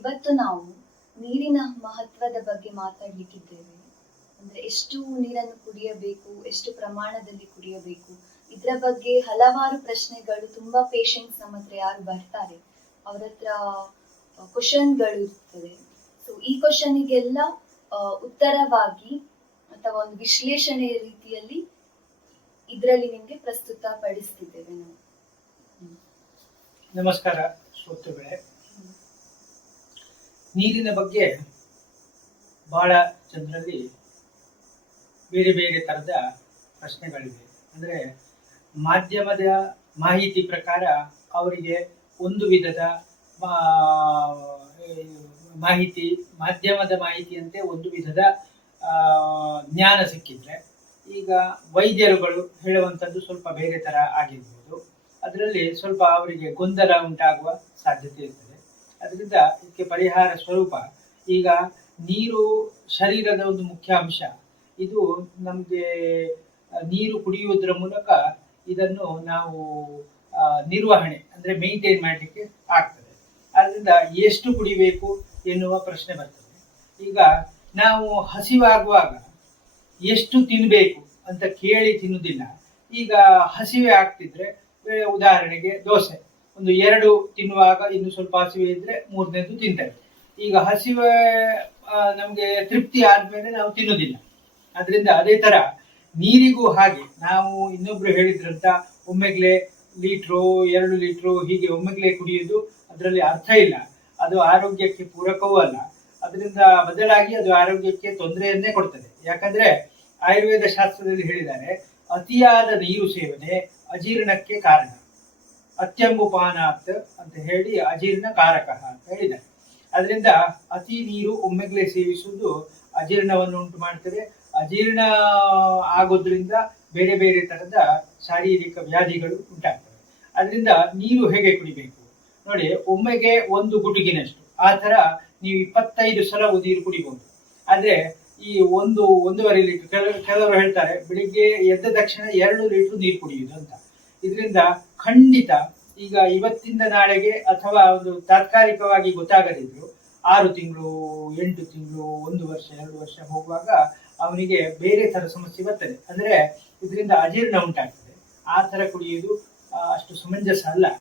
ಇವತ್ತು ನಾವು ನೀರಿನ ಮಹತ್ವದ ಬಗ್ಗೆ ಮಾತಾಡ್ಲಿಕ್ಕಿದ್ದೇವೆ. ಅಂದ್ರೆ ಎಷ್ಟು ನೀರನ್ನು ಕುಡಿಯಬೇಕು, ಎಷ್ಟು ಪ್ರಮಾಣದಲ್ಲಿ ಕುಡಿಯಬೇಕು, ಇದರ ಬಗ್ಗೆ ಹಲವಾರು ಪ್ರಶ್ನೆಗಳು. ತುಂಬಾ ಪೇಷಂಟ್ಸ್ ನಮ್ಮ ಹತ್ರ ಯಾರು ಬರ್ತಾರೆ ಅವ್ರ ಹತ್ರ ಕ್ವಶನ್ಗಳು ಇರ್ತದೆ. ಸೊ ಈ ಕ್ವಶನ್ಗೆಲ್ಲ ಉತ್ತರವಾಗಿ ಅಥವಾ ಒಂದು ವಿಶ್ಲೇಷಣೆಯ ರೀತಿಯಲ್ಲಿ ಇದರಲ್ಲಿ ನಿಮ್ಗೆ ಪ್ರಸ್ತುತ ಪಡಿಸ್ತಿದ್ದೇವೆ ನಾವು. ನಮಸ್ಕಾರ ಶ್ರೋತೃಗಳೇ. ನೀರಿನ ಬಗ್ಗೆ ಬಹಳ ಜನರಲ್ಲಿ ಬೇರೆ ಬೇರೆ ಥರದ ಪ್ರಶ್ನೆಗಳಿವೆ. ಅಂದರೆ ಮಾಧ್ಯಮದ ಮಾಹಿತಿ ಪ್ರಕಾರ ಅವರಿಗೆ ಒಂದು ವಿಧದ ಮಾಹಿತಿ, ಮಾಧ್ಯಮದ ಮಾಹಿತಿಯಂತೆ ಒಂದು ವಿಧದ ಜ್ಞಾನ ಸಿಕ್ಕಿದ್ರೆ, ಈಗ ವೈದ್ಯರುಗಳು ಹೇಳುವಂಥದ್ದು ಸ್ವಲ್ಪ ಬೇರೆ ಥರ ಆಗಿರ್ಬೋದು. ಅದರಲ್ಲಿ ಸ್ವಲ್ಪ ಅವರಿಗೆ ಗೊಂದಲ ಉಂಟಾಗುವ ಸಾಧ್ಯತೆ ಇರ್ತದೆ. ಅದರಿಂದ ಇದಕ್ಕೆ ಪರಿಹಾರ ಸ್ವರೂಪ ಈಗ ನೀರು ಶರೀರದ ಒಂದು ಮುಖ್ಯ ಅಂಶ. ಇದು ನಮಗೆ ನೀರು ಕುಡಿಯುವುದರ ಮೂಲಕ ಇದನ್ನು ನಾವು ನಿರ್ವಹಣೆ ಅಂದರೆ ಮೇಂಟೈನ್ ಮಾಡಲಿಕ್ಕೆ ಆಗ್ತದೆ. ಅದರಿಂದ ಎಷ್ಟು ಕುಡಿಬೇಕು ಎನ್ನುವ ಪ್ರಶ್ನೆ ಬರ್ತದೆ. ಈಗ ನಾವು ಹಸಿವಾಗುವಾಗ ಎಷ್ಟು ತಿನ್ನಬೇಕು ಅಂತ ಕೇಳಿ ತಿನ್ನುವುದಿಲ್ಲ. ಈಗ ಹಸಿವೆ ಆಗ್ತಿದ್ರೆ, ಉದಾಹರಣೆಗೆ ದೋಸೆ ಒಂದು 2 ತಿನ್ನುವಾಗ ಇನ್ನು ಸ್ವಲ್ಪ ಹಸಿವೆ ಇದ್ರೆ 3ನೇದು ತಿಂತೇವೆ. ಈಗ ಹಸಿವೆ ನಮಗೆ ತೃಪ್ತಿ ಆದ್ಮೇಲೆ ನಾವು ತಿನ್ನುವುದಿಲ್ಲ. ಅದರಿಂದ ಅದೇ ತರ ನೀರಿಗೂ ಹಾಗೆ ನಾವು ಇನ್ನೊಬ್ರು ಹೇಳಿದ್ರಂತ ಒಮ್ಮೆಗ್ಲೆ ಲೀಟ್ರು 2 ಲೀಟ್ರು ಹೀಗೆ ಒಮ್ಮೆಗ್ಲೆ ಕುಡಿಯೋದು ಅದರಲ್ಲಿ ಅರ್ಥ ಇಲ್ಲ. ಅದು ಆರೋಗ್ಯಕ್ಕೆ ಪೂರಕವೂ ಅಲ್ಲ. ಅದರಿಂದ ಬದಲಾಗಿ ಅದು ಆರೋಗ್ಯಕ್ಕೆ ತೊಂದರೆಯನ್ನೇ ಕೊಡ್ತದೆ. ಯಾಕಂದ್ರೆ ಆಯುರ್ವೇದ ಶಾಸ್ತ್ರದಲ್ಲಿ ಹೇಳಿದ್ದಾರೆ, ಅತಿಯಾದ ನೀರು ಸೇವನೆ ಅಜೀರ್ಣಕ್ಕೆ ಕಾರಣ, ಅತ್ಯಂಬುಪಾನಾತ್ ಅಂತ ಹೇಳಿ ಅಜೀರ್ಣ ಕಾರಕ ಅಂತ ಹೇಳಿದ್ದಾರೆ. ಅದರಿಂದ ಅತಿ ನೀರು ಒಮ್ಮೆಗ್ಲೆ ಸೇವಿಸುವುದು ಅಜೀರ್ಣವನ್ನು ಉಂಟು ಮಾಡ್ತದೆ. ಅಜೀರ್ಣ ಆಗೋದ್ರಿಂದ ಬೇರೆ ಬೇರೆ ತರದ ಶಾರೀರಿಕ ವ್ಯಾಧಿಗಳು ಉಂಟಾಗ್ತವೆ. ಅದರಿಂದ ನೀರು ಹೇಗೆ ಕುಡಿಬೇಕು ನೋಡಿ, ಒಮ್ಮೆಗೆ 1 ಗುಟುಕಿನಷ್ಟು ಆ ತರ ನೀವು 25 ಸಲ ನೀರು ಕುಡಿಬಹುದು. ಆದ್ರೆ ಈ 1-1.5 ಲೀಟರ್, ಕೆಲವರು ಹೇಳ್ತಾರೆ ಬೆಳಿಗ್ಗೆ ಎದ್ದ ತಕ್ಷಣ 2 ಲೀಟರ್ ನೀರು ಕುಡಿಯುವುದು ಅಂತ. ಇದರಿಂದ ಖಂಡಿತ ಈಗ ಇವತ್ತಿಂದ ನಾಳೆಗೆ ಅಥವಾ ಒಂದು ತಾತ್ಕಾಲಿಕವಾಗಿ ಗೊತ್ತಾಗದಿದ್ರು 6 ತಿಂಗಳು, 8 ತಿಂಗಳು, 1 ವರ್ಷ, 2 ವರ್ಷ ಹೋಗುವಾಗ ಅವನಿಗೆ ಬೇರೆ ತರ ಸಮಸ್ಯೆ ಬರ್ತದೆ. ಅಂದ್ರೆ ಇದರಿಂದ ಅಜೀರ್ಣ ಉಂಟಾಗ್ತದೆ. ಆ ತರ ಕುಡಿಯುವುದು ಅಷ್ಟು ಸಮಂಜಸ ಅಲ್ಲ.